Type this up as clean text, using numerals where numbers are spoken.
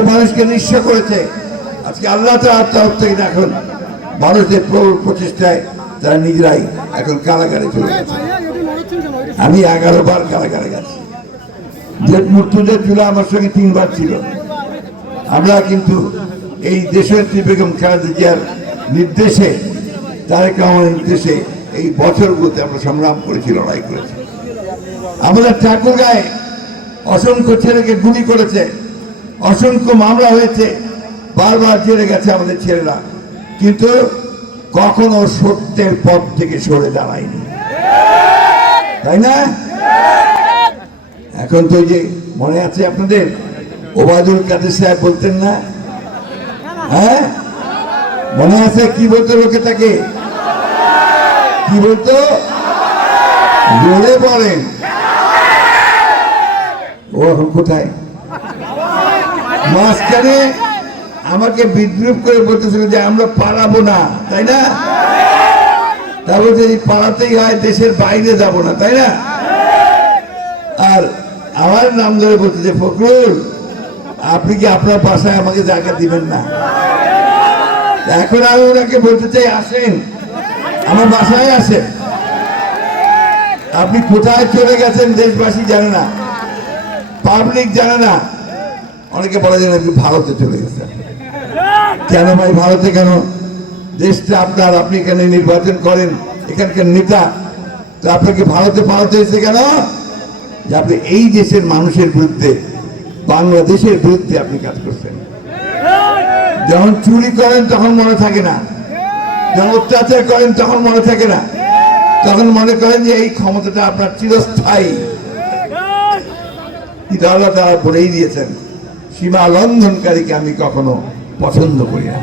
দেশের মানুষকে নিঃস্ব করেছে। আজকে আল্লাহ তাআলার তরফ থেকে এখন মানুষের প্রবল প্রচেষ্টায় তারা নিজেরাই এখন কারাগারে চলে গেছে। আমি 11 বার কারাগারে গেছি। যে মুর্তজা চুলা আমার সঙ্গে 3 বার ছিল। আমরা কিন্তু এই দেশের বেগম খালেদা জিয়ার নির্দেশে, তারেক রহমানের নির্দেশে এই বছরগুলোতে আমরা সংগ্রাম করেছি, লড়াই করেছি। আমাদের ঠাকুরগাঁয়ে অসংখ্য ছেলেকে গুলি করেছে, অসংখ্য মামলা হয়েছে, বারবার জেলে গেছে আমাদের ছেলেরা, কিন্তু কখনো সত্যের পথ থেকে সরে দাঁড়ায়নি, তাই না? এখন তো যে মনে আছে আপনাদের ওবায়দুল কাদের সাহেব বলতেন না, হ্যাঁ মনে আছে? কি বলতো লোকে তাকে? কি বলতো? জোরে বলেন। ও এখন কোথায়? মাঝখানে আমাকে বিদ্রুপ করে বলতেছিল যে আমরা পালাবো না, তাই না? তা বলছে পালাতেই হয়, দেশের বাইরে যাব না, তাই না? আর আমার নাম ধরে বলছে যে ফখরুল, আপনি কি আপনার বাসায় আমাকে জায়গা দিবেন না? এখন আমি ওনাকে বলতে চাই, আসেন আমার বাসায় আসেন। আপনি কোথায় চলে গেছেন দেশবাসী জানে না, পাবলিক জানে না। অনেকে বলে যে আপনি ভারতে চলে গেছেন। কেন ভাই ভারতে কেন? দেশটা আপনার, আপনি এখানে নির্বাচন করেন, এখানকার নেতা, তো আপনাকে ভারতে পালাতে হয়েছে কেন? যে আপনি এই দেশের মানুষের বিরুদ্ধে, বাংলাদেশের বিরুদ্ধে আপনি কাজ করছেন। যখন চুরি করেন তখন মনে থাকে না, যখন অত্যাচার করেন তখন মনে থাকে না, তখন মনে করেন যে এই ক্ষমতাটা আপনার চিরস্থায়ী। কিন্তু আল্লাহ তাআলা বলেই দিয়েছেন, সীমা লঙ্ঘনকারীকে আমি কখনো পছন্দ করি না।